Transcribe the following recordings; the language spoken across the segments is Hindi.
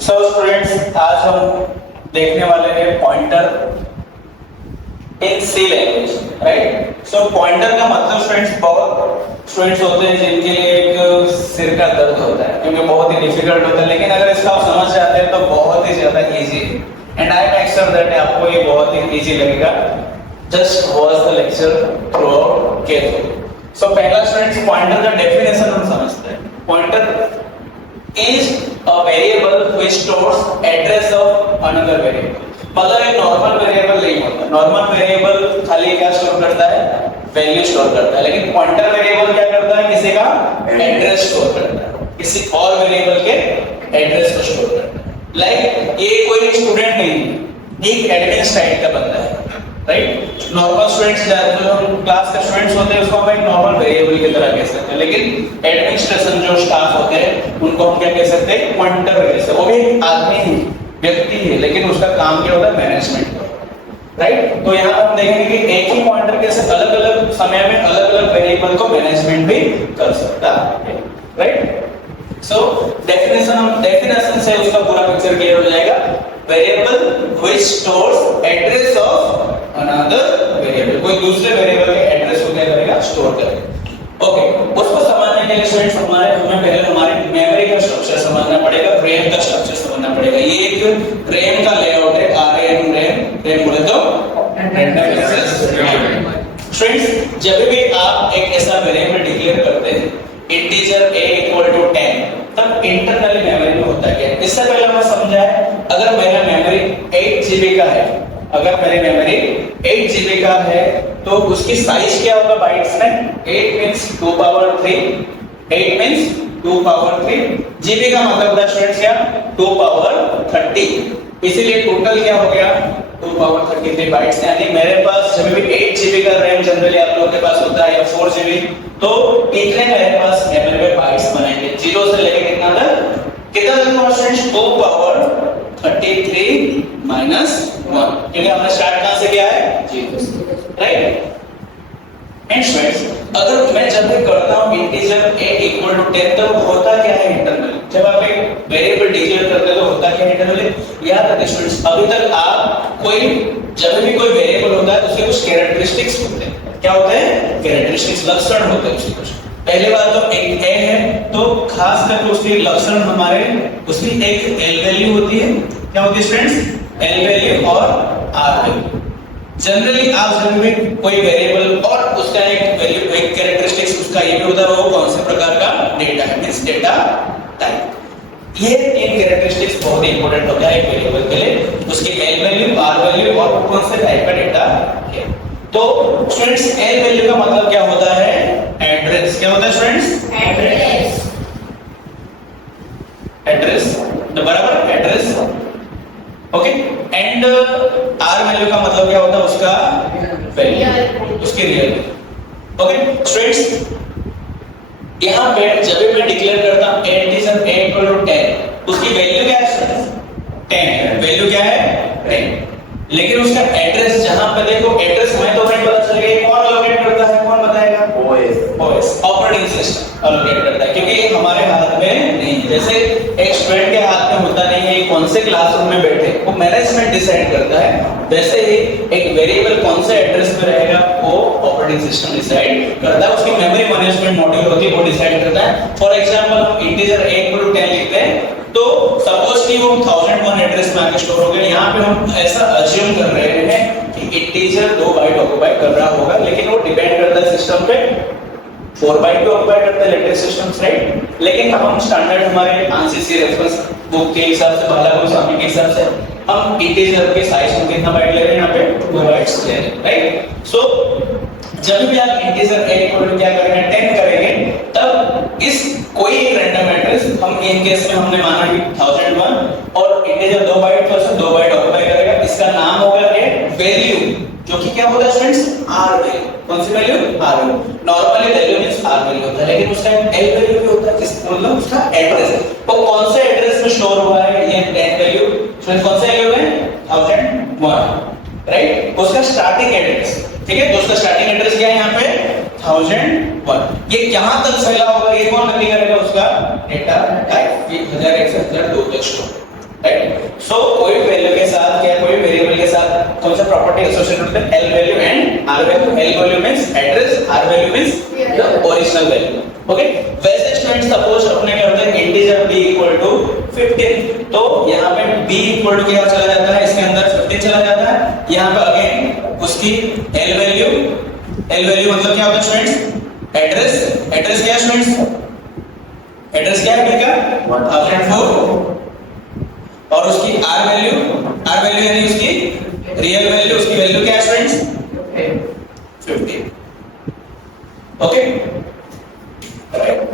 सो स्टूडेंट्स, आज हम देखने वाले हैं pointer in C language, right. So pointer का मतलब स्टूडेंट्स, बहुत स्टूडेंट्स होते हैं जिनके लिए एक सिर का दर्द होता है क्योंकि बहुत ही डिफिकल्ट होता है, लेकिन अगर इसका आप समझ जाते हैं तो बहुत ही ज्यादा इजी है। And I am sure that आपको ये बहुत ही इजी लगेगा। Just watch the lecture throughout carefully. So पहला स्टूडेंट्स, पॉइंटर का डेफिनेशन हम समझते हैं। Pointer is a variable which stores address of another variable। मतलब एक नॉर्मल वेरिएबल नहीं होता। नॉर्मल वेरिएबल खाली क्या स्टोर करता है? वैल्यू स्टोर करता है, लेकिन पॉइंटर वेरिएबल क्या करता है? किसी का एड्रेस स्टोर करता है, किसी और वेरिएबल के एड्रेस को स्टोर करता है। लाइक ये कोई स्टूडेंट नहीं, एक एडमिन टाइप का बंदा है, राइट। नॉर्मल स्टूडेंट्स जो क्लास के स्टूडेंट्स होते हैं उसको हम एक नॉर्मल वेरिएबल की तरह कह सकते हैं, लेकिन एडमिनिस्ट्रेशन जो स्टाफ होते हैं उनको हम क्या कह सकते हैं? पॉइंटर कह सकते हैं। वो भी एक आदमी ही, व्यक्ति है, लेकिन उसका काम क्या होता है? मैनेजमेंट का, राइट। तो यहाँ हम देखेंगे कि एक ही पॉइंटर कैसे अलग अलग समय में अलग अलग वेरिएबल को मैनेजमेंट भी कर सकता है, राइट। सो डेफिनेशन से उसका पूरा पिक्चर क्लियर हो जाएगा। Variable which stores address of another variable, कोई दूसरे वेरिएबल के एड्रेस को क्या करेगा? स्टोर करेगा। ओके, उसको समझने के लिए स्टूडेंट्स हमें पहले हमारे मेमोरी का स्ट्रक्चर समझना पड़ेगा, रैम का स्ट्रक्चर समझना पड़ेगा। ये एक रैम का लेआउट है, आरएम रैम बोले तो रैंडम एक्सेस मेमोरी। स्टूडेंट्स, जब भी आप एक ऐसा वेरिएबल डिक्लेयर करते हैं इंटीजर a = 10, तब इंटरनली मेमोरी में होता क्या है? इससे पहले हमें समझाया, अगर मेरा मेमोरी 8 GB का है, अगर मेरी मेमोरी 8 GB का है तो उसकी साइज क्या होगा बाइट्स में? 8 means 2 power 3, 8 means 2 power 3, GB का मतलब होता है स्टूडेंट्स क्या? 2 पावर 30। इसीलिए टोटल क्या हो गया? 2 पावर 33 बाइट्स। यानी मेरे पास जब भी 8 GB का रैम जनरली आप लोगों के पास होता है या 4 GB, तो इतने मेरे पास मेमोरी में बाइट्स बनेंगे, 0 से लेके कितना तक? कितना तक स्टूडेंट्स? 2 पावर 33 माइनस 1, क्योंकि हमने स्टार्ट कहां से किया है? 0 से, राइट। एंड स्टूडेंट्स, अगर मैं जब भी करता हूं इंटीजर a = 10, तो होता क्या है इंटरनली? जब आप एक वेरिएबल डिक्लेयर करते हो तो होता क्या है इंटरनली? याद रखिए स्टूडेंट्स, अभी तक आप जब भी कोई वेरिएबल होता है उसके कुछ कैरेक्टरिस्टिक्स होते हैं। क्या होते हैं? कैरेक्टरिस्टिक्स, लक्षण होते हैं उसके कुछ। पहले बात तो एक a है, तो खास करके उसके लक्षण हमारे, उसकी एक l वैल्यू होती है। क्या होती है स्टूडेंट्स? l वैल्यू और r वैल्यू। जनरली आप जब भी कोई वेरिएबल और उसका एक वैल्यू, एक कैरेक्टरिस्टिक्स उसका ये भी होता है, वो कौन से प्रकार का डेटा है, मींस डेटा टाइप। ये तीन कैरेक्टरिस्टिक्स बहुत ही इंपॉर्टेंट होता है एक वेरिएबल के लिए, उसकी l वैल्यू, r वैल्यू और कौन से टाइप का डेटा है। तो स्टूडेंट्स, l वैल्यू का मतलब क्या होता है? एड्रेस। क्या होता है स्टूडेंट्स? एड्रेस। एड्रेस तो बराबर address, okay. And r value का मतलब क्या होता है? उसका वैल्यू, उसकी रियल। ओके स्टूडेंट्स, यहां पे जब भी मैं डिक्लेयर करता हूं इंटीजर a = 10, उसकी वैल्यू क्या है? 10 है। वैल्यू क्या है? 10। लेकिन उसका एड्रेस, जहां पे देखो एड्रेस हमें तो नहीं पता चलेगा, कौन एलोकेट करता है? कौन बताएगा? ओएस, ऑपरेटिंग सिस्टम एलोकेट करता है, क्योंकि ये हमारे हाथ में नहीं। जैसे एक स्टूडेंट के हाथ में होता नहीं है कौन से क्लासरूम में बैठे, वो मैनेजमेंट डिसाइड करता है, वैसे ही एक वेरिएबल कौन से एड्रेस पे रहेगा वो ऑपरेटिंग सिस्टम डिसाइड करता है। उसकी मेमोरी मैनेजमेंट मॉड्यूल होती है, वो डिसाइड करता है। फॉर एग्जांपल, हम इंटीजर a = 10 लिखते हैं, तो सपोज कि वो 1001 एड्रेस में आके स्टोर हो गया। यहाँ पे हम ऐसा अज्यूम कर रहे हैं कि इंटीजर 2 बाइट ऑक्युपाई कर रहा होगा, लेकिन वो डिपेंड करता है सिस्टम पे। 4 बाइट भी ऑक्युपाई करता है लेटेस्ट सिस्टम्स, राइट। लेकिन हम स्टैंडर्ड हमारे आंसीसी रेफरेंस बुक के हिसाब से, बालागुरु के हिसाब से हम इंटीजर के साइज में कितना बाइट ले रहे हैं? यहाँ पे 2 बाइट्स ले रहे हैं, राइट। सो जब भी आप इंटीजर a = क्या करेंगे? 10 करेंगे, तब इस कोई एक रैंडम एड्रेस, हम इन केस में हमने माना कि 1001 और इंटीजर 2 बाइट, तो ऐसे 2 बाइट ऑक्युपाई करेगा। इसका नाम होगा वैल्यू, जो कि क्या होता है स्टूडेंट्स? r value. कौन सी value? r value. Normally value means r value होता है, लेकिन उसका l वैल्यू भी होता है, किस मतलब उसका एड्रेस है। वो कौन से एड्रेस में स्टोर हुआ है? ये 10 वैल्यू स्टूडेंट्स कौन से वैल्यू है? 1001, राइट। उसका स्टार्टिंग एड्रेस, ठीक है। तो उसका स्टार्टिंग एड्रेस क्या है यहाँ पे? 1001। ये कहां तक फैला होगा? ये कौन नक्की करेगा? उसका डेटा टाइप। 1001 से 1002 तक स्टोर, सो कोई वैल्यू के साथ या कोई वेरिएबल के साथ कौन सा प्रॉपर्टी एसोसिएटेड होता है, L value and R value. L value means address, R value means the original value. Okay, वैसे स्टूडेंट सपोज अपने क्या होता है इंटीजर b इक्वल टू 15, तो यहाँ पे b इक्वल टू क्या चला जाता है, इसके अंदर 15 चला जाता है। यहाँ पे अगेन उसकी एल वैल्यू, एल वैल्यू मतलब क्या होता है स्टूडेंट्स, एड्रेस। एड्रेस क्या है स्टूडेंट्स, एड्रेस क्या है b का 1004, और उसकी आर वैल्यू, आर वैल्यू यानी उसकी रियल वैल्यू, उसकी वैल्यू क्या है स्टूडेंट्स 50। ओके,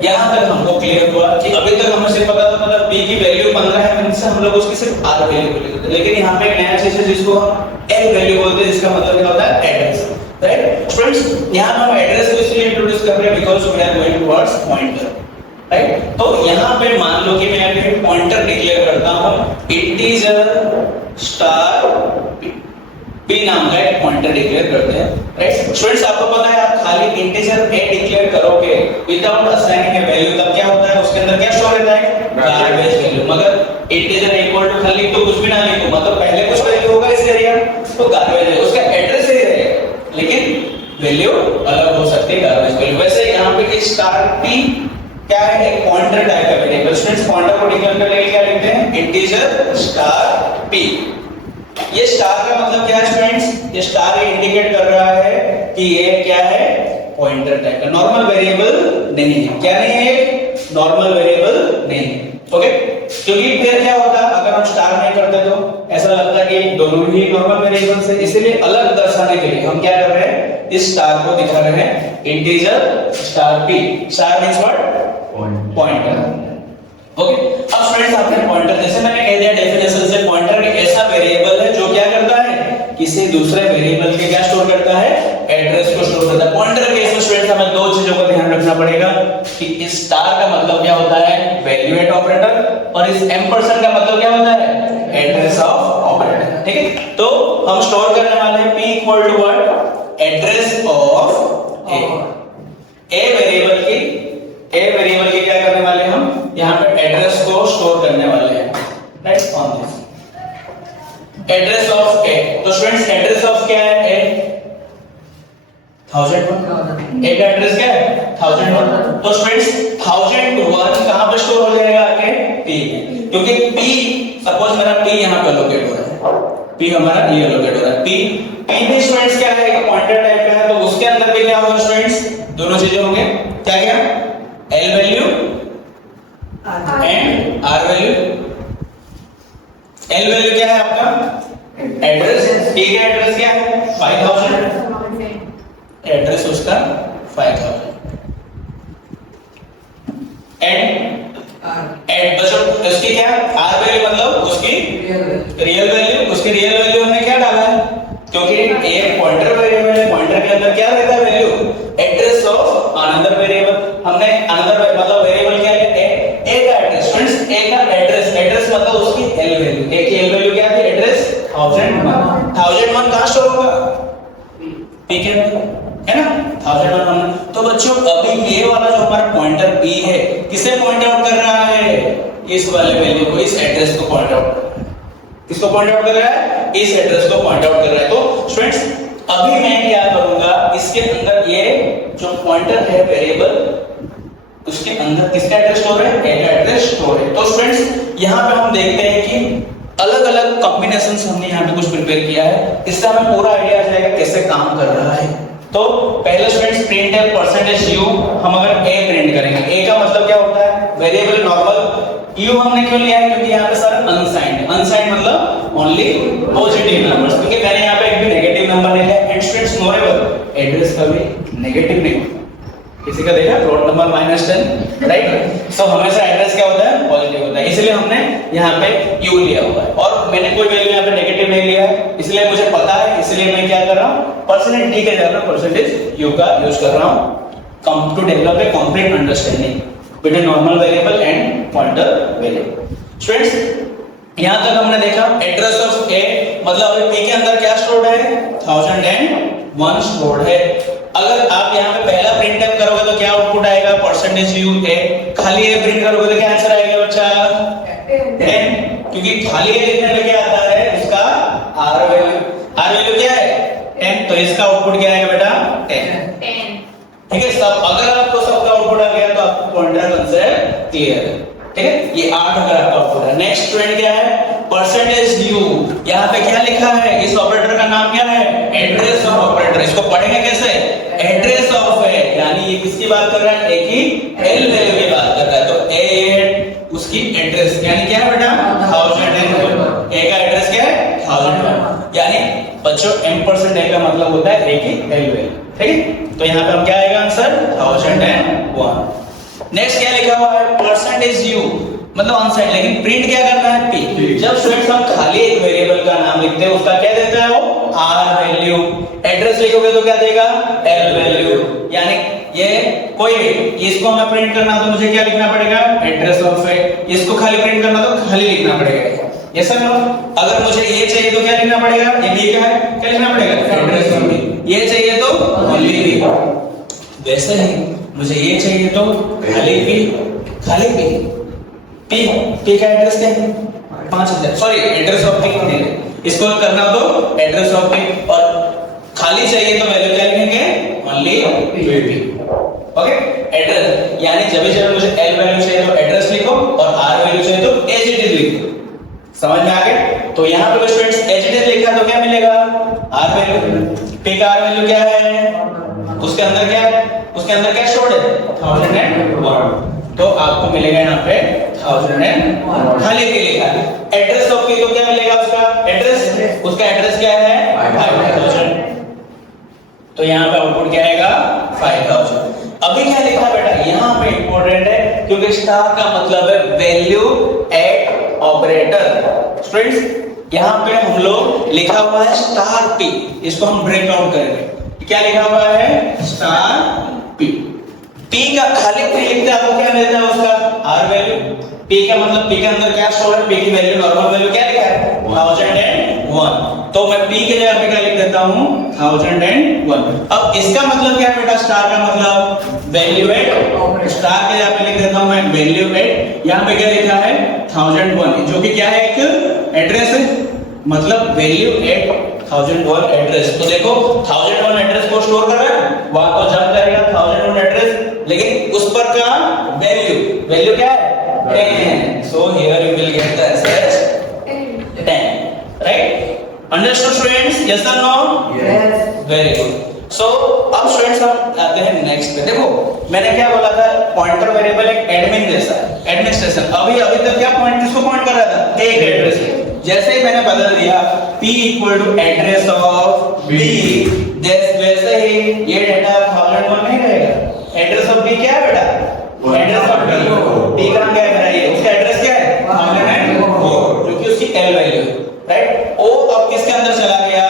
यहां तक हमको क्लियर हुआ कि अभी तक हमें सिर्फ पता था मतलब b की वैल्यू 15 है, इनसे हम लोग उसकी सिर्फ r वैल्यू बोलते थे। लेकिन यहां पे एक नया चीज है जिसको हम l वैल्यू बोलते हैं, जिसका मतलब क्या होता है एड्रेस। राइट स्टूडेंट्स, यहां हम एड्रेस को इसलिए इंट्रोड्यूस कर रहे हैं because we are going towards pointer. Right, तो यहां पे मान लो कि मैं अभी पॉइंटर डिक्लेयर करता हूं, इंटीजर स्टार p नाम का एक पॉइंटर डिक्लेयर करते हैं। राइट स्टूडेंट्स, आपको पता है आप खाली इंटीजर a डिक्लेयर करोगे विदाउट असाइनिंग ए वैल्यू, तब क्या होता है उसके अंदर क्या स्टोर रहता है, गार्बेज वैल्यू। मगर इंटीजर इक्वल टू खाली तो कुछ भी ना लिखो, मतलब पहले कुछ वैल्यू होगा इस एरिया तो गार्बेज है, उसका एड्रेस ही रहेगा लेकिन वैल्यू अलग हो सकती है, गार्बेज वैल्यू। वैसे यहां पे स्टार p क्या है, एक पॉइंटर टाइप का वेरिएबल। स्टूडेंट्स, पॉइंटर को डिक्लेयर करने के लिए क्या लिखते हैं, इंटीजर स्टार p। ये स्टार का मतलब क्या है स्टूडेंट्स, ये स्टार ये इंडिकेट कर रहा है कि ये क्या है, पॉइंटर टाइप का, नॉर्मल वेरिएबल नहीं है। क्या नहीं है, नॉर्मल वेरिएबल नहीं है। ओके, क्योंकि फिर क्या होता है अगर हम स्टार नहीं करते तो ऐसा लगता है कि दोनों ही नॉर्मल वेरिएबल्स है, इसीलिए अलग दर्शाने के लिए हम क्या कर रहे हैं, इस स्टार को दिखा रहे हैं integer star p। Star means what, pointer. Okay, अब स्टूडेंट्स आपने पॉइंटर, जैसे मैंने कह दिया डेफिनेशन से, पॉइंटर एक ऐसा वेरिएबल है जो क्या करता है, किसी दूसरे वेरिएबल के क्या स्टोर करता है, एड्रेस को स्टोर करता है। पॉइंटर केस में स्टूडेंट्स हमें दो चीजों का ध्यान रखना पड़ेगा कि इस स्टार का मतलब क्या होता है, वैल्यूएट ऑपरेटर, और इस एम्परसेंड का मतलब क्या होता है, एड्रेस ऑफ ऑपरेटर। ठीक है, तो हम स्टोर करने वाले हैं p equal to what, address of a variable की, a वेरिएबल की क्या करने वाले हम यहां पे एड्रेस को स्टोर करने वाले हैं। Right, on this address of a। तो स्टूडेंट्स एड्रेस ऑफ क्या है, a 1001, a का एड्रेस क्या है 1001। तो स्टूडेंट्स 1001 कहां पे स्टोर हो जाएगा आगे, p में, क्योंकि p सपोज मेरा p यहां पे लोकेट हो रहा है, p हमारा ये लोकेट हो रहा है, p भी स्टूडेंट्स क्या है, एक पॉइंटर टाइप का है, तो उसके अंदर भी क्या होगा स्टूडेंट्स, दोनों चीजें होंगे, क्या क्या, l value and r value. l value क्या है आपका, एड्रेस, p का एड्रेस क्या है 5000, एड्रेस उसका 5000, एंड बच्चों उसकी क्या, r वैल्यू मतलब उसकी रियल वैल्यू, उसकी रियल वैल्यू हमने क्या डाला है, क्योंकि एक पॉइंटर वेरिएबल है, पॉइंटर के अंदर क्या रहता है value, address of another variable. हमने अनदर मतलब वेरिएबल क्या है, a का एड्रेस। फ्रेंड्स, a का एड्रेस, एड्रेस मतलब उसकी l वैल्यू, a की l वैल्यू क्या थी, एड्रेस 1001 कहां स्टोर होगा, p के अंदर, है ना 1001। तो बच्चों अभी ये वाला जो हमारा पॉइंटर p है, किसे पॉइंट आउट कर रहा है, इस वाले वैल्यू को, इस एड्रेस को पॉइंट आउट कर रहा है। किसको पॉइंट आउट कर रहा है, इस एड्रेस को पॉइंट आउट कर रहा है। तो स्टूडेंट्स अभी मैं क्या करूंगा, इसके अंदर ये जो पॉइंटर है वेरिएबल, उसके अंदर किसका एड्रेस स्टोर है, a का एड्रेस स्टोर है। तो स्टूडेंट्स यहां पे हम देखते हैं कि अलग-अलग कॉम्बिनेशंस हमने यहां पे कुछ प्रिपेयर किया है, इससे हमें पूरा आईडिया आ जाएगा कैसे काम कर रहा है। तो पहले स्टूडेंट्स प्रिंटफ परसेंटेज u, हम अगर a प्रिंट करेंगे, a का मतलब क्या होता है, वेरिएबल नॉर्मल। u हमने क्यों लिया है, क्योंकि यहां पे सर अनसाइंड, अनसाइंड मतलब ओनली पॉजिटिव नंबर्स, क्योंकि मैंने यहां पे एक भी नेगेटिव नंबर नहीं लिया। एंड स्टूडेंट्स मोरेओवर एड्रेस कभी नेगेटिव नहीं होता, किसी का देखा रोड नंबर -10, राइट, सो हमेशा एड्रेस क्या होता है, पॉजिटिव होता है, इसलिए हमने यहाँ पे u लिया हुआ है, और मैंने कोई वैल्यू यहाँ पे नेगेटिव नहीं लिया है, इसलिए मुझे पता है, इसलिए मैं क्या कर रहा हूँ, परसेंटेज d के जगह परसेंटेज u का यूज कर रहा हूँ to develop a complete understanding between normal variable and pointer variable. Students यहां तक हमने देखा एड्रेस ऑफ a मतलब p के अंदर क्या स्टोर्ड है, 1001 स्टोर्ड है। अगर आप यहां पे पहला प्रिंटफ करोगे तो क्या आउटपुट आएगा, परसेंटेज u a, खाली a प्रिंट करोगे तो क्या आंसर आएगा बच्चा 10, क्योंकि खाली ए लिखने में क्या आता है उसका आर वैल्यू क्या है 10, तो इसका आउटपुट क्या आएगा बेटा 10। ठीक है, सब अगर आपको सबका आउटपुट आ गया तो आपको पॉइंटर कंसेप्ट क्लियर है। ठीक है, ये 8 अगर आपका आउटपुट है। नेक्स्ट स्टूडेंट क्या है परसेंटेज यू, यहाँ पे क्या लिखा है, इस ऑपरेटर का नाम क्या है एड्रेस ऑफ ऑपरेटर। इसको पढ़ेंगे कैसे, एड्रेस ऑफ है, यानी ये किसकी बात कर रहा है, ए की एल वैल्यू की बात कर रहा है। तो ए उसकी एड्रेस यानी क्या है बेटा 1001, ए का एड्रेस क्या है 1001, यानी बच्चों m% ए का मतलब होता है ए की एल वैल्यू। ठीक है, तो यहाँ पे हम क्या आएगा आंसर 1001। नेक्स्ट क्या लिखा हुआ है परसेंटेज यू, मतलब ऑन साइड, लेकिन प्रिंट क्या करना है पी। जब स्टूडेंट्स हम खाली एक वेरिएबल का नाम लिखते हैं उसका क्या देता है वो आर वैल्यू, एड्रेस लिखोगे तो क्या देगा एल वैल्यू, यानी ये कोई भी इसको हमें प्रिंट करना तो मुझे क्या लिखना पड़ेगा एड्रेस ऑफ है, इसको खाली प्रिंट करना तो खाली लिखना पड़ेगा। ये सब अगर मुझे ये चाहिए तो क्या लिखना पड़ेगा, ये भी क्या है क्या लिखना पड़ेगा एड्रेस ऑफ बी, ये चाहिए तो ओनली बी, वैसे ही मुझे ये चाहिए तो खाली बी पी का एड्रेस क्या है 5000, सॉरी एड्रेस ऑफ पी, इसको करना तो एड्रेस ऑफ पी, और खाली चाहिए तो वैल्यू क्या लिखेंगे ओनली पी। ओके, एड्रेस यानी जब मुझे एल वैल्यू चाहिए तो एड्रेस लिखो और आर वैल्यू चाहिए तो एज इट इज लिखो। समझ में आ गया? तो यहाँ पे स्टूडेंट्स एज इट इज लिखा तो क्या मिलेगा आर वैल्यू, पी का आर वैल्यू क्या है, उसके अंदर क्या शोड है 1001, तो आपको मिलेगा यहाँ पे 1001 खाली के लिखा है। एड्रेस ऑफ पी तो क्या मिलेगा उसका एड्रेस, उसका एड्रेस क्या है 5000, तो यहाँ पे आउटपुट क्या आएगा 5000। अभी क्या लिखा बेटा यहाँ पे इंपॉर्टेंट है क्योंकि स्टार का मतलब है वैल्यू एट ऑपरेटर। स्टूडेंट्स यहाँ पे हम लोग लिखा हुआ है स्टार पी, इसको हम ब्रेक डाउन करेंगे। क्या लिखा हुआ है स्टार पी, पी का खाली पी लिखते हैं आपको क्या मिलता है उसका आर वैल्यू, पी का मतलब पी के अंदर क्या स्टोर है, पी की वैल्यू नॉर्मल वैल्यू क्या लिखा है 1001, तो मैं पी के जगह पे क्या लिख देता हूं 1001। अब इसका मतलब क्या है बेटा स्टार का मतलब वैल्यू एट, स्टार के जगह पे लिख देता हूं मैं वैल्यू एट, यहां पे क्या लिखा है 1001 जो कि क्या है एक एड्रेस है, मतलब वैल्यू एट 1001 एड्रेस। तो देखो 1001 एड्रेस को स्टोर कर रहा है, वहां को जंप करेगा 1001 एड्रेस, लेकिन उस पर का वैल्यू क्या है 10, so here you will get the answer as 10, right? Understood students? Yes or no? Yes. Very good. So अब स्टूडेंट्स हम आते हैं नेक्स्ट पे। देखो मैंने क्या बोला था पॉइंटर वेरिएबल एक एडमिन जैसा है, एडमिनिस्ट्रेशन। अभी तक क्या पॉइंट किसको पॉइंट कर रहा था एक एड्रेस पे, जैसे ही मैंने बदल दिया p equal to address of b, वैसे ही ये डेटा 1001 नहीं रहेगा। एड्रेस ऑफ b क्या है बेटा एड्रेस ऑफ b का नाम क्या है, उसका एड्रेस क्या है 1004 जो कि उसकी एल वैल्यू है, राइट। o अब किसके अंदर चला गया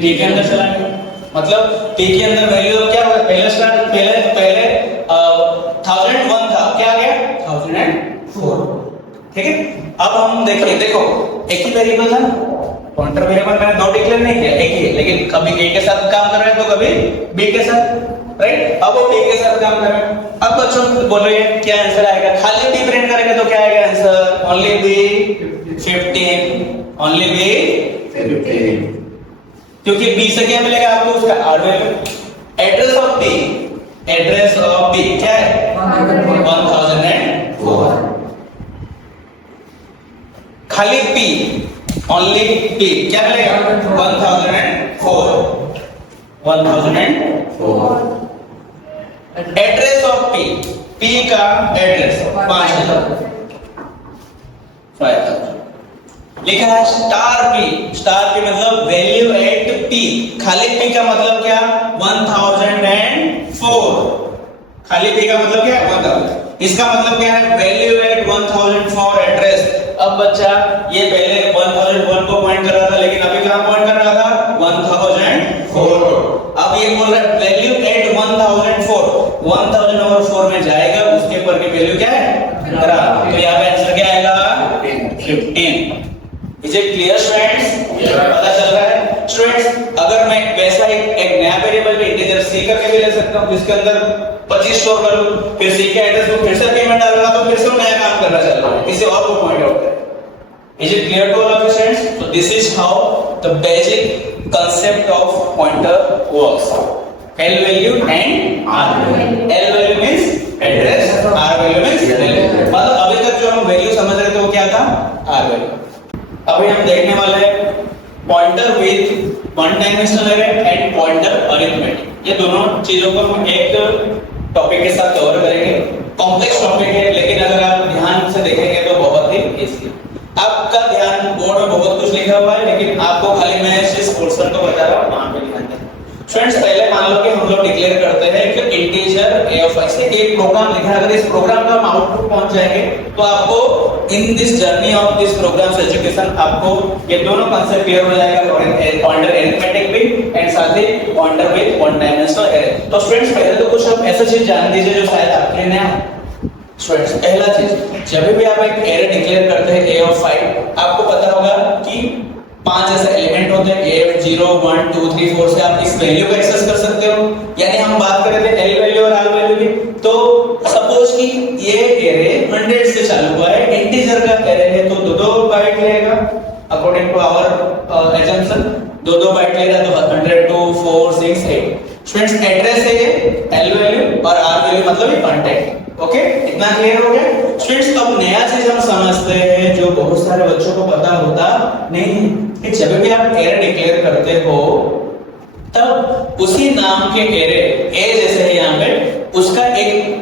p के अंदर चला गया, मतलब p के अंदर वैल्यू क्या होगा पहले 1001 था, क्या आ गया 1004। ठीक है, अब हम देखिए देखो एक ही वेरिएबल था ना, पॉइंटर वेरिएबल मैंने दो डिक्लेयर नहीं किया, एक ही है, लेकिन कभी a के साथ काम कर रहा है तो कभी b के साथ, राइट। अब वो b के साथ काम कर रहा है। अब बच्चों बोलिए क्या आंसर आएगा, खाली b प्रिंट करेंगे तो क्या आएगा answer only b 15, only b 15, क्योंकि b से क्या मिलेगा आपको उसका R value. Address of b क्या है 1004, खाली p ओनली p क्या मिलेगा 1004। एड्रेस ऑफ p का एड्रेस 5000 लिखा है। स्टार p मतलब वैल्यू एट p, खाली p का मतलब क्या 1004, खाली p का मतलब क्या 1000, इसका मतलब क्या है वैल्यू एट 1004 एड्रेस। अब बच्चा ये पहले 1001 को पॉइंट कर रहा था, लेकिन अभी कहां पॉइंट कर रहा था 1004। अब ये बोल रहा है वैल्यू एट 1004 में जाएगा, उसके ऊपर की वैल्यू क्या है 15, तो यहां पे आंसर क्या आएगा 15। Is it clear students? पता चल रहा है स्टूडेंट्स? अगर मैं वैसा एक नया वेरिएबल भी इंटीजर c करके भी ले सकता हूं, जिसके अंदर 25 स्टोर करूं, फिर c के एड्रेस को फिर से पेमेंट डालूंगा, तो फिर से नया काम करना चल रहा है, किसी और को पॉइंट आउट करें। Is it clear to all of you students? So this is how the basic concept of pointer works. L value and R value. L value means address, R value means relation. मतलब अभी तक जो हम वैल्यू समझ रहे थे वो क्या था? R value. अभी हम देखने वाले हैं pointer with one dimensional array and pointer arithmetic. ये दोनों चीजों को हम एक टॉपिक के साथ कवर करेंगे। कॉम्प्लेक्स टॉपिक है, लेकिन अगर आप ध्यान से देखेंगे तो बहुत ही इजी। आपका ध्यान बोर्ड में बहुत कुछ लिखा हुआ है, लेकिन आपको खाली मैं जिस पोर्शन को बता रहा हूँ वहां पे ध्यान दें। स्टूडेंट्स, पहले मान लो कि हम लोग डिक्लेयर करते हैं कि इंटीजर a of x से एक प्रोग्राम लिखा है। अगर इस प्रोग्राम का हम आउटपुट पहुंच जाएंगे तो आपको in this journey of this programs education आपको ये दोनों कांसेप्ट क्लियर हो जाएगा, पॉइंटर अरिथमेटिक भी एंड साथ ही pointer with one dimensional array. तो स्टूडेंट्स, पहले तो कुछ आप ऐसा चीज जान दीजिए जो शायद आपके लिए नया। स्टूडेंट्स, पहला चीज, जब भी आप एक एरे डिक्लेयर करते हैं a of 5, आपको पता होगा कि 5 ऐसे एलिमेंट होते हैं, a 0 1 2 3 4 से आप इस वैल्यू को एक्सेस कर सकते हो। यानी हम बात कर रहे थे l वैल्यू और r वैल्यू की। तो सपोज कि ये एरे 100 से चालू हुआ है, इंटीजर का एरे है, तो दो बाइट लेगा अकॉर्डिंग टू आवर assumption, दो बाइट लेगा तो 100 2 4 6 8। स्टूडेंट्स, एड्रेस है ये, l वैल्यू और r वैल्यू मतलब ये कंटेंट। ओके, इतना क्लियर हो गया? स्टूडेंट्स, अब नया चीज हम समझते हैं जो बहुत सारे बच्चों को पता होता नहीं कि जब भी आप एरे डिक्लेयर करते हो तब उसी नाम के एरे ए जैसे है यहाँ पे, उसका एक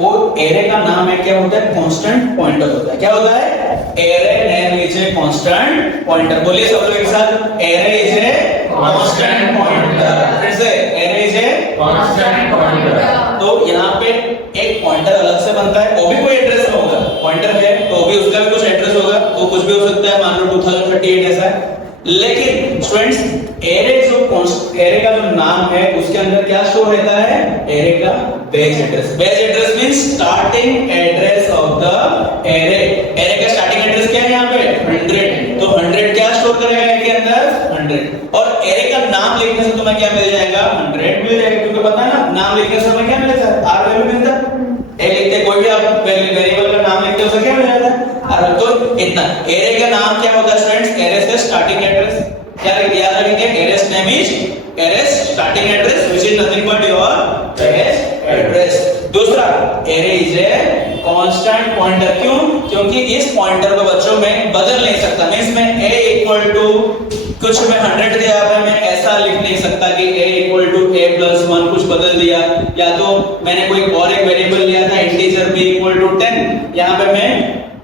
वो एरे का नाम है, क्या होता है? कांस्टेंट पॉइंटर होता है। क्या होता है? Array name is a constant pointer. बोलिए सब लोग एक साथ, array is a constant pointer. फिर से, array is a constant pointer. तो यहाँ पे एक पॉइंटर अलग से बनता है, वो भी कोई एड्रेस में होगा। पॉइंटर है तो भी उसका भी कुछ एड्रेस होगा, वो कुछ भी हो सकता है, मान लो 2038 ऐसा है। लेकिन स्टूडेंट्स, एरे का जो नाम है उसके अंदर क्या शो रहता है? एरे का base address. Base address means starting address of the array. Array का स्टार्टिंग एड्रेस क्या है यहाँ पे? 100। तो 100 क्या स्टोर करेगा एरे के अंदर? 100। और एरे का नाम लिखने से तुम्हें क्या मिल जाएगा? 100 मिल जाएगा, क्योंकि पता है ना नाम लिखने से हमें क्या मिलेगा? आर वैल्यू मिलता है। ए लिखते कोई भी आप वेरिएबल का नाम लिखते हो तो क्या मिल जाता है? आर। तो इतना एरे का नाम क्या होता है स्टूडेंट्स? एरे से स्टार्टिंग एड्रेस। क्या याद रखेंगे? Array's name is array's starting address which is nothing but your base address. दूसरा, array is a constant pointer. क्यों? क्योंकि इस पॉइंटर को बच्चों में बदल नहीं सकता। मींस मैं a इक्वल टू कुछ में 100 दिया है, मैं ऐसा लिख नहीं सकता कि a equal to a plus 1 कुछ बदल दिया, या तो मैंने कोई और एक वेरिएबल लिया था इंटीजर b इक्वल टू 10, यहाँ पे मैं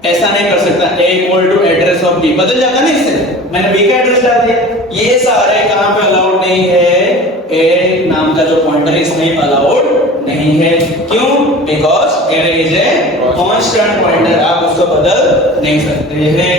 ऐसा नहीं कर सकता a equal to address of b, बदल जाता नहीं इससे, मैंने b का एड्रेस डाल दिया। ये सारे कहां पे अलाउड नहीं है? a नाम का जो पॉइंटर है इसमें अलाउड नहीं है। क्यों? Because array is a constant pointer, आप उसको बदल नहीं सकते हैं।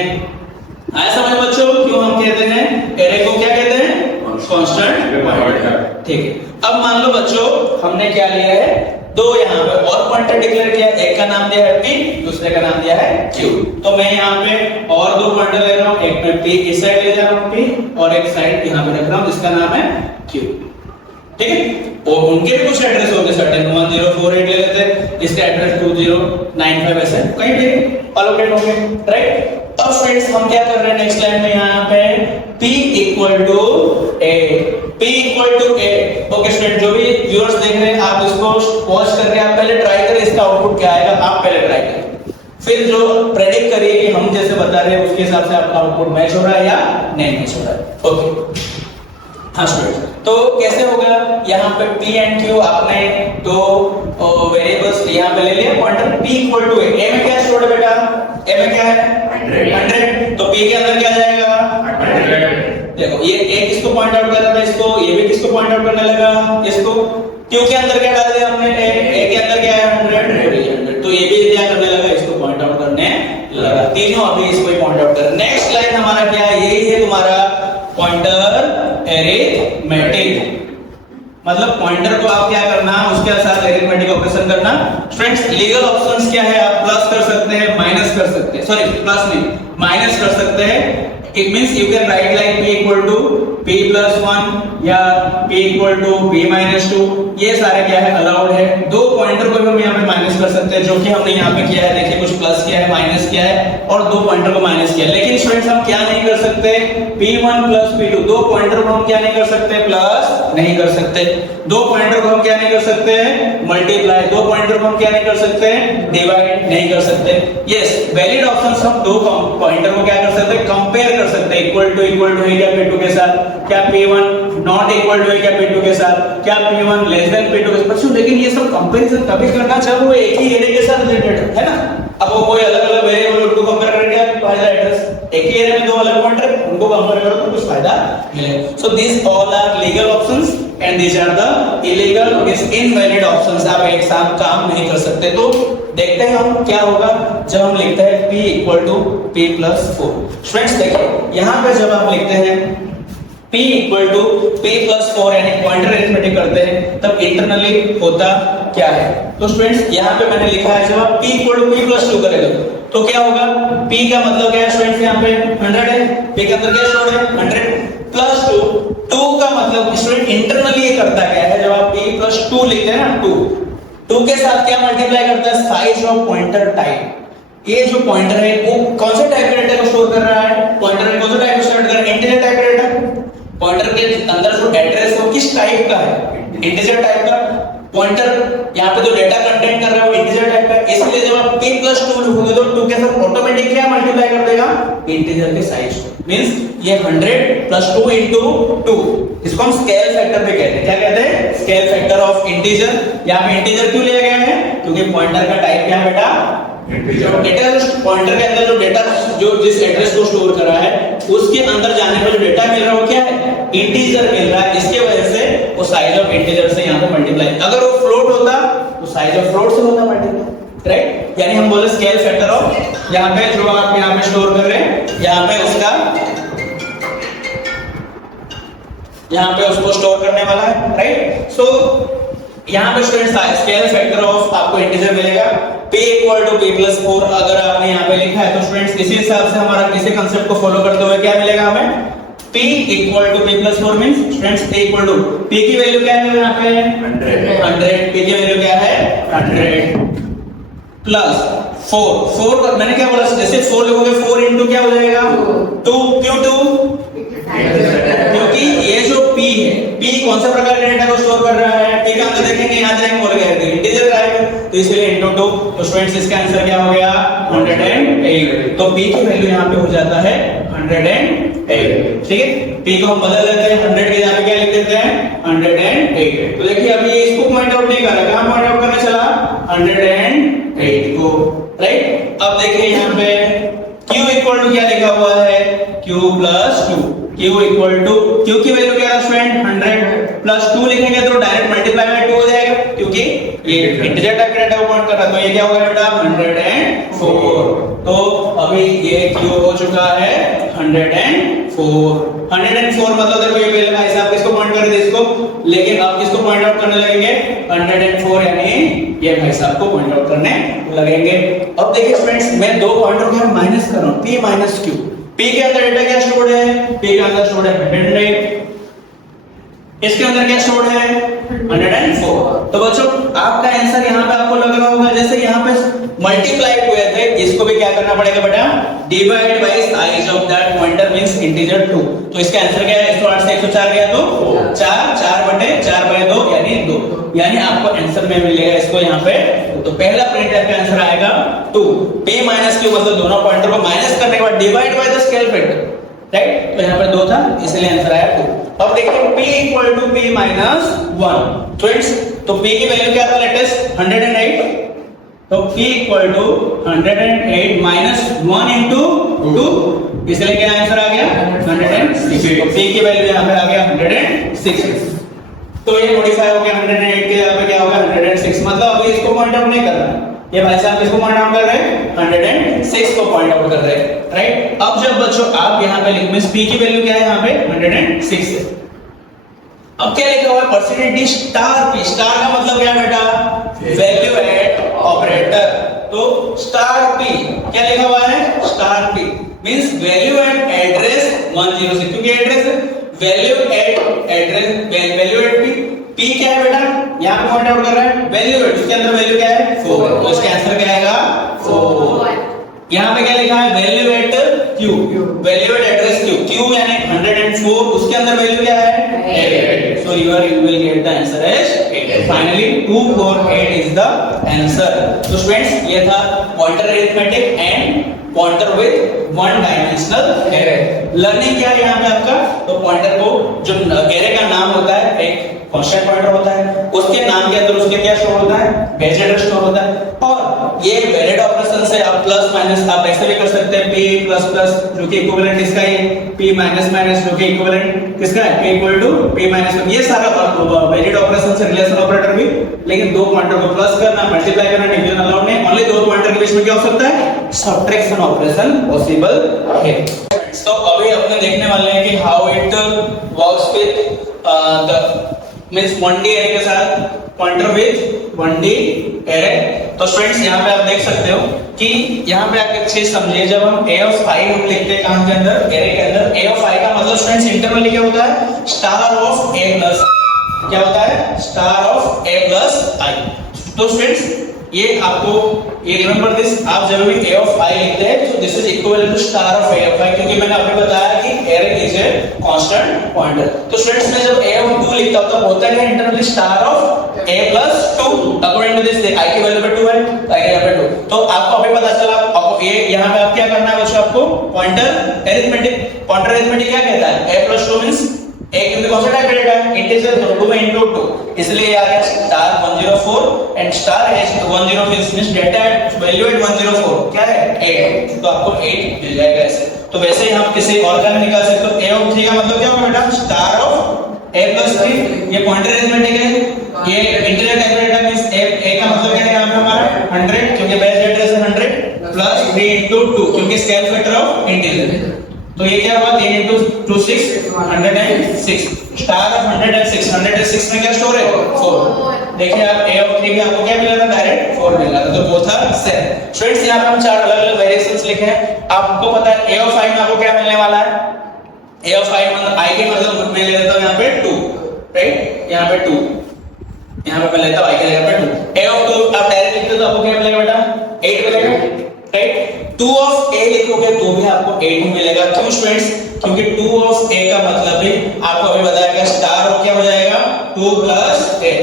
आया समझ बच्चों? क्यों हम कहते हैं एरे को क्या कहते हैं? Constant pointer. ठीक है, अब मान लो बच्चों हमने क्या लिया है? दो यहाँ पे और पॉइंटर डिक्लेयर किया, एक का नाम दिया है p, दूसरे का नाम दिया है q। तो मैं यहाँ पे और दो पॉइंटर ले रहा हूँ, एक में p इस साइड ले जा रहा हूँ p, और एक साइड यहाँ पे रख रहा हूँ जिसका नाम है q। ठीक है, और उनके भी कुछ एड्रेस होंगे सर्टेन, 1048 ले लेते हैं, इसका एड्रेस 2095 ऐसे कहीं भी अलोकेट होंगे, राइट? अब फ्रेंड्स हम क्या कर रहे हैं नेक्स्ट लाइन में? यहाँ पे p equal to a, p equal to a। Okay student, जो भी व्यूअर्स देख रहे हैं आप इसको पॉज करके आप पहले ट्राई करें, इसका आउटपुट क्या आएगा आप पहले ट्राई करें, फिर जो प्रेडिक्ट करिए कि हम जैसे बता रहे हैं उसके हिसाब से आपका आउटपुट मैच हो रहा है या नहीं मैच हो रहा है। ओके हाँ स्टूडेंट, तो कैसे होगा? यहाँ पे p एंड q आपने दो वेरिएबल्स यहाँ पे ले लिया, pointer p equal to a में क्या स्टोर है बेटा? a में क्या है? 100। तो p के अंदर क्या जाएगा? 100। देखो ये a किसको पॉइंट आउट कर रहा था, इसको, ये भी किसको पॉइंट आउट करने लगा, इसको। q के अंदर क्या डाल दिया हमने? a के अंदर क्या है? 100। तो ये भी क्या करने लगा? इसको पॉइंट आउट करने लगा। तीनों अभी इसको पॉइंट आउट कर। नेक्स्ट लाइन हमारा क्या है? यही है तुम्हारा पॉइंटर अरिथमेटिक। मतलब पॉइंटर को आप क्या करना, उसके साथ अरिथमेटिक ऑपरेशन करना। फ्रेंड्स लीगल ऑप्शंस क्या है? आप प्लस कर सकते हैं, माइनस कर सकते हैं, सॉरी प्लस नहीं माइनस कर सकते हैं, It means you can write like p equal to p plus 1 या p equal to p minus 2, ये सारे क्या है अलाउड है। दो पॉइंटर को हम यहाँ पे माइनस कर सकते हैं, जो कि हमने यहाँ पे किया है। देखिए कुछ प्लस किया है, माइनस किया है और दो पॉइंटर को माइनस किया है। लेकिन स्टूडेंट्स हम क्या नहीं कर सकते, p1 प्लस p2, दो पॉइंटर को हम क्या नहीं कर सकते, प्लस नहीं कर सकते। दो पॉइंटर को हम क्या नहीं कर सकते, मल्टीप्लाई। दो पॉइंटर को हम क्या नहीं कर सकते, डिवाइड नहीं कर सकते। यस, वैलिड ऑप्शंस हम दो पॉइंटर को क्या कर सकते हैं, कंपेयर कर सकते हैं। इक्वल टू है क्या p2 के साथ, क्या p1 नॉट इक्वल टू है क्या p2 के साथ, क्या p1 लेस देन p2 के साथ। लेकिन ये सब कंपैरिजन तभी करना जब वो एक ही एरे के साथ रिलेटेड है ना। अब वो कोई अलग अलग वेरिएबल उनको कंपेयर करके क्या फायदा एड्रेस, एक ही एरे में दो अलग पॉइंटर उनको कंपेयर करो तो कुछ फायदा मिलेगा। So this all are legal options and this are the illegal this invalid options. आप एक साथ काम नहीं कर सकते। तो देखते हैं हम क्या होगा जब हम लिखते हैं p equal to p plus 4। Students देखिए यहाँ पे जब आप लिखते हैं p equal to p plus 4 यानी पॉइंटर अरिथमेटिक करते हैं तब इंटरनली होता क्या है। तो स्टूडेंट्स यहाँ पे मैंने लिखा है जब आप p equal to p plus 2 करेगा तो क्या होगा, p का मतलब क्या है स्टूडेंट्स, यहाँ पे 100 है, p के अंदर क्या स्टोर है 100 प्लस 2 का मतलब स्टूडेंट इंटरनली ये करता क्या है, जब आप p प्लस 2 लिखते हैं ना 2 के साथ क्या मल्टीप्लाई करता है, साइज ऑफ पॉइंटर टाइप। ये जो पॉइंटर है वो कौन से टाइप के डेटा को स्टोर कर रहा है, पॉइंटर कौन से टाइप को स्टोर कर रहा है, इंटीजर टाइप का डेटा। पॉइंटर के अंदर जो एड्रेस है वो किस टाइप का है, इंटीजर टाइप का। पॉइंटर यहाँ पे जो डेटा कंटेंट कर रहा है वो इंटीजर टाइप का, इसलिए जब आप p प्लस 2 लिखोगे तो 2 के साथ ऑटोमेटिक क्या मल्टीप्लाई कर देगा, इंटीजर के साइज को। मींस ये 100 प्लस 2 इनटू 2, इसको हम स्केल फैक्टर पे कहते हैं। क्या कहते हैं, स्केल फैक्टर ऑफ इंटीजर। यहाँ पे इंटीजर क्यों लिया गया है, क्योंकि पॉइंटर का टाइप क्या है बेटा, इंटीजर। पॉइंटर के अंदर जो डेटा जो जिस एड्रेस को स्टोर कर रहा है उसके अंदर जाने पर जो डेटा मिल रहा है वो क्या है, इंटीजर मिल रहा है। इसके वजह से वो साइज ऑफ इंटीजर से यहाँ पे मल्टीप्लाई, अगर वो फ्लोट होता तो साइज ऑफ फ्लोट से होता मल्टीप्लाई, राइट। यानी हम बोले स्केल फैक्टर ऑफ, यहाँ पे जो आप यहाँ पे स्टोर कर रहे हैं यहाँ पे उसका, यहाँ पे उसको स्टोर करने वाला है, राइट। सो यहाँ पे स्टूडेंट स्केल फैक्टर ऑफ आपको इंटीजर मिलेगा p equal to p plus 4। अगर आपने यहाँ पे लिखा है तो स्टूडेंट्स इसी हिसाब से हमारा किसी कांसेप्ट को फॉलो करते हुए क्या मिलेगा हमें, p equal to p plus 4 means students p equal to p की वैल्यू क्या है यहाँ पे 100, p की वैल्यू क्या है 100 प्लस 4 मैंने क्या बोला, जैसे 4 लिखोगे 4 इनटू क्या हो जाएगा 2, क्यों 2, क्योंकि ये जो p है, p कौन सा प्रकार का डेटा को स्टोर कर रहा है, p का अंदर देखेंगे यहाँ जाएंगे बोल गए इंटीजर टाइप, तो इसलिए इनटू 2। तो स्टूडेंट्स इसका आंसर क्या हो गया 108। तो p की वैल्यू यहाँ पे हो जाता है 108, ठीक है। p को हम बदल देते हैं 100 के जगह क्या लिख देते हैं 108। तो देखिए अभी ये इसको पॉइंट आउट नहीं कर रहा, कहां पॉइंट आउट करने चला 108 को, राइट। अब देखिए यहाँ पे q इक्वल टू क्या लिखा हुआ है, q plus 2, q equal to q की वैल्यू क्या है स्टूडेंट 100 प्लस 2 लिखेंगे तो डायरेक्ट मल्टीप्लाई बाय 2 हो जाएगा, क्योंकि ये इंटीजर टाइप का डेटा को पॉइंट कर रहा है। तो ये क्या होगा बेटा 104। तो अभी ये q हो चुका है 104 मतलब देखो ये पहले का हिसाब किसको पॉइंट कर रहे थे इसको, लेकिन अब किसको पॉइंट आउट करने लगेंगे 104, यानी ये भाई साहब को पॉइंट आउट करने लगेंगे। अब देखिए स्टूडेंट्स मैं दो पॉइंटर को माइनस कर रहा हूं, p माइनस q। p के अंदर डेटा क्या स्टोर्ड है, p के अंदर स्टोर्ड है 100, इसके अंदर क्या स्टोर्ड है 104। तो बच्चों आपका आंसर यहाँ पे आपको लग रहा होगा जैसे यहाँ पे मल्टीप्लाई हुए थे, इसको भी क्या करना पड़ेगा बेटा, divide by size of that pointer means integer 2। तो इसका आंसर क्या है, 108 से 104 गया तो 4 यानी 2, यानी आपको आंसर में मिलेगा इसको यहाँ पे। तो पहला प्रिंट का आंसर आएगा 2। p माइनस q मतलब दोनों पॉइंटर को माइनस करने के बाद divide by the scale factor, right. तो यहाँ पे 2 था इसलिए आंसर आया 2। अब देखिए p equal to p minus 1 friends, तो p की वैल्यू क्या था लेटेस्ट 108, तो p equal to 108 minus 1 into 2, इसलिए क्या आंसर आ गया 106। तो p की वैल्यू यहाँ पे आ गया 106। तो ये मॉडिफाई हो गया 108 के यहाँ पे क्या होगा 106, मतलब अभी इसको पॉइंट आउट नहीं कर रहा, ये भाई साहब किसको पॉइंट आउट कर रहे हैं 106 को पॉइंट आउट कर रहे हैं, राइट। अब जब बच्चों आप यहाँ पे लिख मींस p की वैल्यू क्या है यहाँ पे 106 है। अब क्या लिखा हुआ है परसेंटेज स्टार p, स्टार का मतलब क्या है बेटा वैल्यू एड ऑपरेटर। तो स्टार p क्या लिखा हुआ है star p, means value at address 106, क्योंकि address value at address value at p क्या है बेटा, यहां पे पॉइंट आउट कर रहा है वैल्यू एट, उसके अंदर वैल्यू क्या है 4, तो इसका आंसर क्या आएगा 4। यहां पे क्या लिखा है value at q, value at address q यानी 104, उसके अंदर वैल्यू क्या है 8, so you will get the answer as 8। Finally 248 is the answer. तो स्टूडेंट्स ये था pointer arithmetic and pointer with one dimensional array. Learning क्या है यहाँ पे आपका, तो पॉइंटर को जो एरे का नाम होता है एक कांस्टेंट पॉइंटर होता है, उसके नाम के अंदर उसके क्या स्टोर होता है बेस एड्रेस स्टोर होता है, और ये वेरिएड ऑपरेशन से आप प्लस माइनस आप ऐसे भी कर सकते हैं p प्लस प्लस जो कि इक्विवेलेंट किसका है p माइनस माइनस जो कि इक्विवेलेंट किसका है p equal to p minus, ये सारा वेरिएड ऑपरेशन से रिलेशन ऑपरेटर भी, लेकिन दो पॉइंटर को प्लस करना मल्टीप्लाई करना डिवीजन अलाउड नहीं, ओनली दो पॉइंटर के बीच में क्या हो सकता है सब्ट्रैक्शन ऑपरेशन पॉसिबल है। तो अभी अपने देखने वाले हैं कि how it works with the means 1D array के साथ पॉइंटर विद 1D एरे। तो स्टूडेंट्स यहाँ पे आप देख सकते हो कि यहाँ पे आप एक चीज समझिए, जब हम a ऑफ i हम लिखते हैं कहां के अंदर एरे के अंदर, a ऑफ i का मतलब स्टूडेंट्स इंटरवली क्या होता है स्टार ऑफ a प्लस, क्या होता है star of a plus i। तो स्टूडेंट्स ये आपको ये रिमेंबर दिस, आप जब भी a ऑफ i लिखते हैं तो this is equivalent to star of a of i, क्योंकि मैंने आपको बताया कि array is a constant pointer. तो स्टूडेंट्स मैं जब a ऑफ 2 लिखता हूं तो होता है internally star of a plus 2, according to this i की वैल्यू पे 2 है तो i की वैल्यू पे 2, तो आपको अभी पता चला आपको ये यहां पे आप क्या करना है बच्चों, आपको पॉइंटर अरिथमेटिक, पॉइंटर अरिथमेटिक क्या कहता है a प्लस 2 मींस a क्योंकि कौन सा टाइप रहेगा इंटीजर, तो 2 में इनटू 2, इसलिए आ गया स्टार 104 एंड स्टार है 10 means data at value at 104 क्या है 8, तो आपको 8 मिल जाएगा ऐसे। तो वैसे ही हम किसी और का भी निकाल सकते हो, a ऑफ 3 का मतलब क्या होगा बेटा स्टार ऑफ a प्लस 3, ये पॉइंटर अरिथमेटिक है, ये integer type data means a का मतलब क्या है यहां पे हमारा 100, क्योंकि बेस एड्रेस है 100 प्लस 3 into 2 क्योंकि स्केल फैक्टर ऑफ इंटीजर, तो ये क्या होगा 3 into 2 6 106, स्टार ऑफ 106, 106 में क्या स्टोर है 4। देखिए आप a ऑफ 3 में आपको क्या मिला था डायरेक्ट 4 मिला था, तो बोथ आर सेम। स्टूडेंट्स यहां पे हम चार अलग-अलग वेरिएशंस लिखे हैं, आपको पता है a ऑफ i में आपको क्या मिलने वाला है, a ऑफ i मतलब i के मतलब मैं ले लेता हूं यहां पे 2, राइट यहां पे 2, यहां पे मैं लेता हूं i के जगह पे 2, a ऑफ 2 आप डायरेक्ट लिखते हो तो आपको क्या मिलेगा बेटा 8 मिलेगा, राइट 2 ऑफ a लिखोगे तो भी आपको 8 ही मिलेगा। क्यों स्टूडेंट्स, क्योंकि 2 ऑफ a का मतलब भी आपको अभी बताया स्टार ऑफ क्या हो जाएगा 2 प्लस a,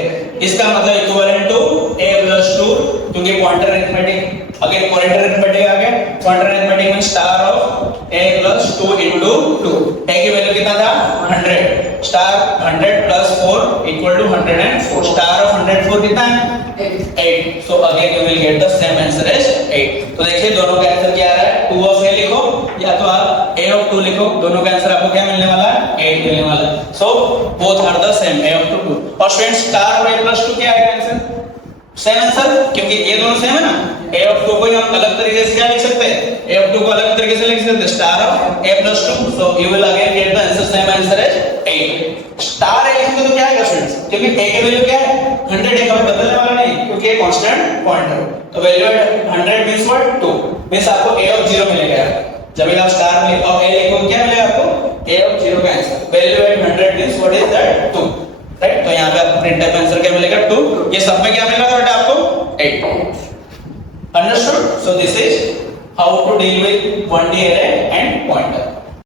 इसका मतलब इक्विवेलेंट टू a प्लस 2, क्योंकि pointer arithmetic again pointer arithmetic आ गया, पॉइंटर अरिथमेटिक में star of a plus 2 into 2, a की वैल्यू कितना था 100, star 100 plus 4 equal to 104, star of 104 कितना है 8, so again you will get the same answer as 8। तो देखिए दोनों का आंसर क्या आ रहा है, 2 ऑफ a लिखो या तो आप a ऑफ 2 लिखो, दोनों का आंसर आपको क्या मिलने वाला है 8 मिलने वाला है। So both are the same a of 2 2, और स्टूडेंट्स स्टार और a प्लस 2 क्या आएगा आंसर सेम आंसर, क्योंकि ये दोनों सेम है ना, a ऑफ 2 को हम अलग तरीके से क्या लिख सकते हैं, a ऑफ 2 को अलग तरीके से लिख सकते हैं star of a plus 2, so you will again get the answer same answer as 8। Star a लिखेंगे तो क्या आएगा स्टूडेंट्स, क्योंकि a की वैल्यू क्या है 100 है, कभी बदलने वाला नहीं क्योंकि ये कांस्टेंट पॉइंटर, तो value at 100 means what 2, means आपको a ऑफ 0 मिलेगा, जब भी आप स्टार में और a लिखो क्या मिलेगा आपको a ऑफ 0 का answer, value at 100 means what is that 2, right. तो यहां पे आपको प्रिंट टाइप आंसर क्या मिलेगा 2, ये सब में क्या मिलेगा बेटा आपको 8। Understood, so this is how to deal with 1D array and pointer.